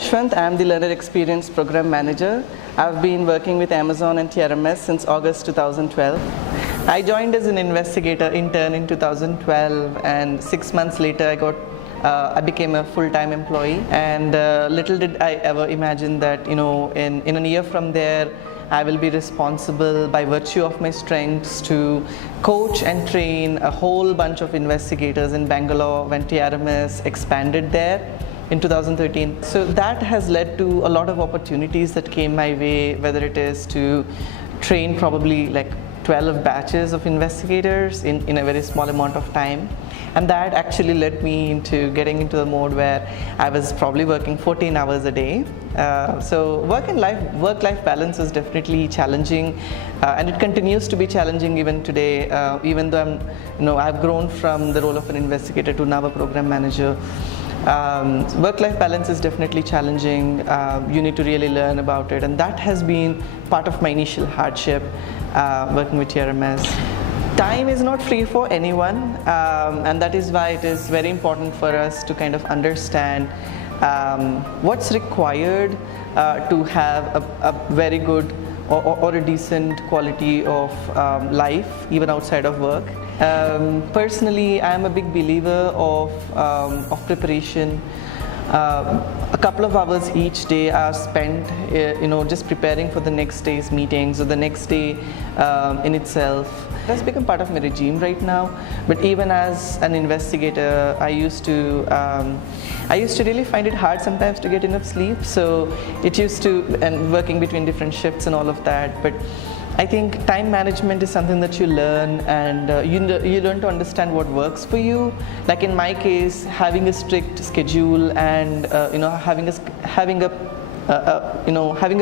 Yashwant. I'm the Learner Experience Program Manager. I've been working with Amazon and TRMS since August 2012. I joined as an investigator intern in 2012, and 6 months later I became a full-time employee. And little did I ever imagine that, in a year from there, I will be responsible by virtue of my strengths to coach and train a whole bunch of investigators in Bangalore when TRMS expanded there in 2013. So that has led to a lot of opportunities that came my way, whether it is to train probably like 12 batches of investigators in a very small amount of time. And that actually led me into getting into the mode where I was probably working 14 hours a day. So work-life balance is definitely challenging, and it continues to be challenging even today. Even though I've grown from the role of an investigator to now a program manager. Work-life balance is definitely challenging. You need to really learn about it, and that has been part of my initial hardship working with TRMS. Time is not free for anyone, and that is why it is very important for us to kind of understand what's required to have a very good or a decent quality of life even outside of work. Personally, I am a big believer of preparation. A couple of hours each day are spent, just preparing for the next day's meetings or the next day in itself. That's become part of my regime right now. But even as an investigator, I used to really find it hard sometimes to get enough sleep. So and working between different shifts and all of that. But I think time management is something that you learn, and you learn to understand what works for you. Like in my case, having a strict schedule and having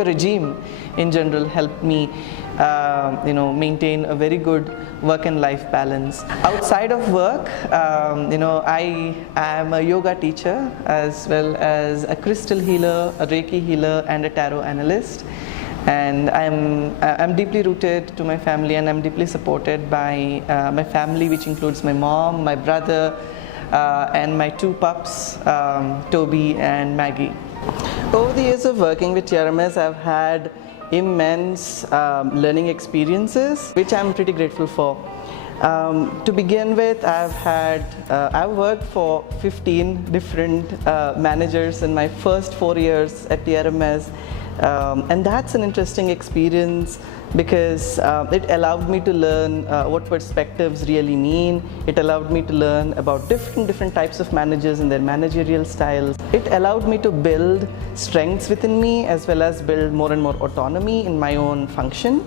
a regime in general helped me maintain a very good work and life balance. Outside of work, I am a yoga teacher as well as a crystal healer, a Reiki healer, and a tarot analyst. And I'm deeply rooted to my family, and I'm deeply supported by my family, which includes my mom, my brother, and my 2 pups, Toby and Maggie. Over the years of working with TRMS, I've had immense learning experiences, which I'm pretty grateful for. To begin with, I've worked for 15 different managers in my first 4 years at TRMS. And that's an interesting experience because it allowed me to learn what perspectives really mean. It allowed me to learn about different types of managers and their managerial styles. It allowed me to build strengths within me as well as build more and more autonomy in my own function.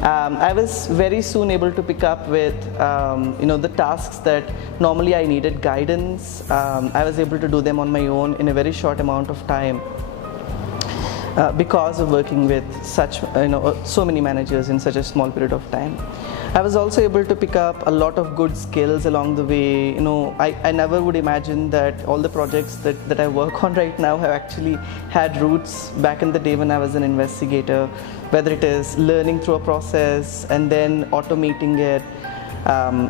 I was very soon able to pick up with the tasks that normally I needed guidance. I was able to do them on my own in a very short amount of time. Because of working with so many managers in such a small period of time. I was also able to pick up a lot of good skills along the way. I never would imagine that all the projects that I work on right now have actually had roots back in the day when I was an investigator, whether it is learning through a process and then automating it,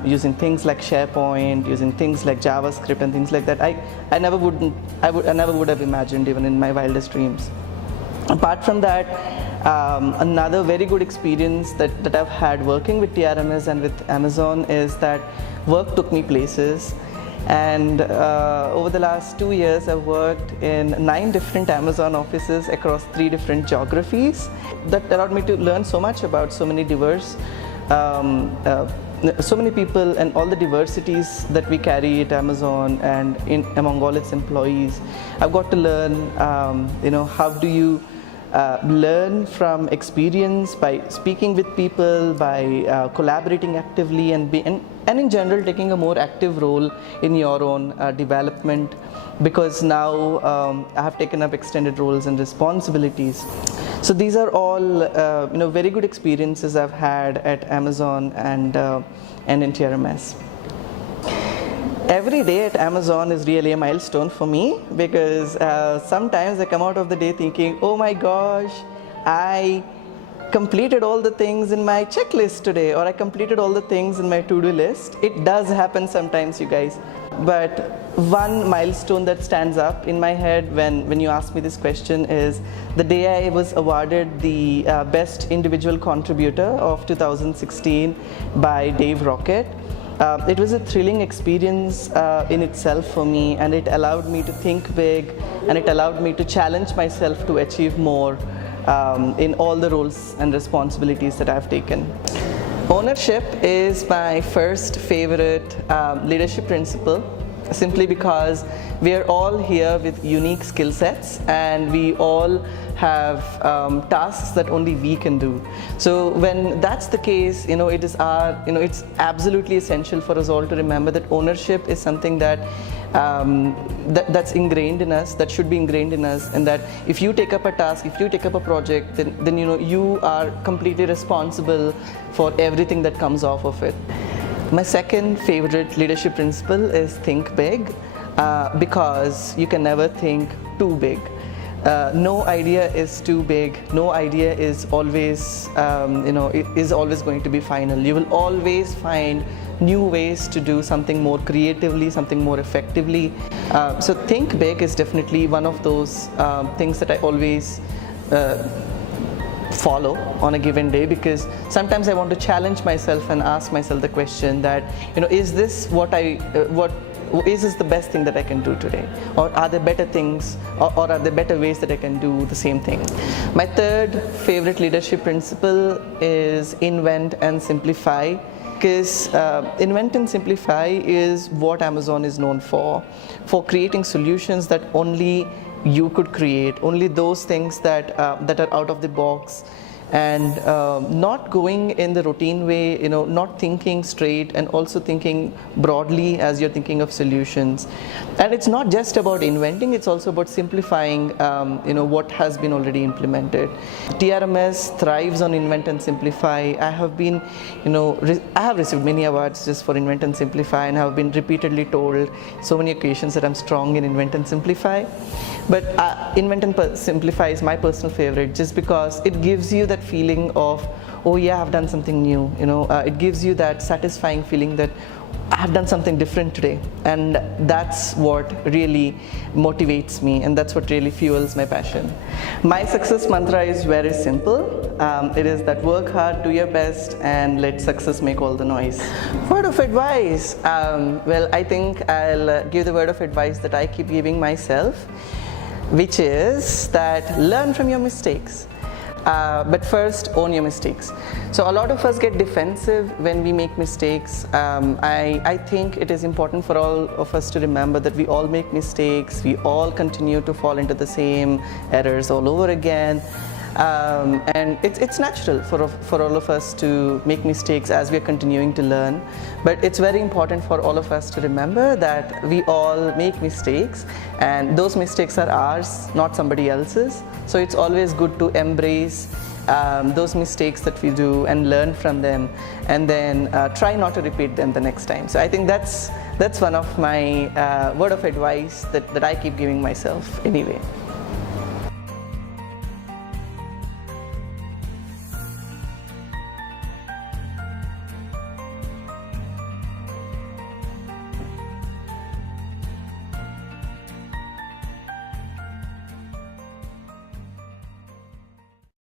using things like SharePoint, using things like JavaScript and things like that. I never would have imagined even in my wildest dreams. Apart from that, another very good experience that I've had working with TRMS and with Amazon is that work took me places. And over the last 2 years, I've worked in 9 different Amazon offices across 3 different geographies. That allowed me to learn so much about so many diverse so many people and all the diversities that we carry at Amazon and among all its employees. I've got to learn, how do you learn from experience by speaking with people, by collaborating actively, and in general taking a more active role in your own development, because now I have taken up extended roles and responsibilities. So these are all very good experiences I've had at Amazon and in TRMS. Every day at Amazon is really a milestone for me because sometimes I come out of the day thinking, oh my gosh, I completed all the things in my checklist today, or I completed all the things in my to-do list. It does happen sometimes, you guys. But one milestone that stands up in my head when you ask me this question is the day I was awarded the Best Individual Contributor of 2016 by Dave Rocket. It was a thrilling experience in itself for me, and it allowed me to think big, and it allowed me to challenge myself to achieve more in all the roles and responsibilities that I've taken. Ownership is my first favorite leadership principle, simply because we are all here with unique skill sets, and we all have tasks that only we can do. So when that's the case, it is it's absolutely essential for us all to remember that ownership is something that that's ingrained in us, that should be ingrained in us, and that if you take up a task, if you take up a project, then you are completely responsible for everything that comes off of it. My second favorite leadership principle is think big, because you can never think too big. No idea is too big. No idea is always, is always going to be final. You will always find new ways to do something more creatively, something more effectively. So think big is definitely one of those things that I always follow on a given day, because sometimes I want to challenge myself and ask myself the question that, is this is this the best thing that I can do today, or are there better things, or are there better ways that I can do the same thing? My third favorite leadership principle is invent and simplify, because invent and simplify is what Amazon is known for creating solutions that only you could create, only those things that are out of the box, and not going in the routine way, not thinking straight, and also thinking broadly as you're thinking of solutions. And it's not just about inventing, it's also about simplifying what has been already implemented. TRMS thrives on invent and simplify. I have been, I have received many awards just for invent and simplify, and have been repeatedly told so many occasions that I'm strong in invent and simplify. But invent and simplify is my personal favorite, just because it gives you that feeling of, oh yeah, I've done something new. It gives you that satisfying feeling that I have done something different today, and that's what really motivates me, and that's what really fuels my passion. My success mantra is very simple. It is that work hard, do your best, and let success make all the noise. Word of advice. Well, I think I'll give the word of advice that I keep giving myself, which is that learn from your mistakes. But first, own your mistakes. So a lot of us get defensive when we make mistakes. I think it is important for all of us to remember that we all make mistakes. We all continue to fall into the same errors all over again. And it's natural for all of us to make mistakes as we are continuing to learn. But it's very important for all of us to remember that we all make mistakes, and those mistakes are ours, not somebody else's. So it's always good to embrace those mistakes that we do and learn from them, and then try not to repeat them the next time. So I think that's one of my word of advice that I keep giving myself anyway.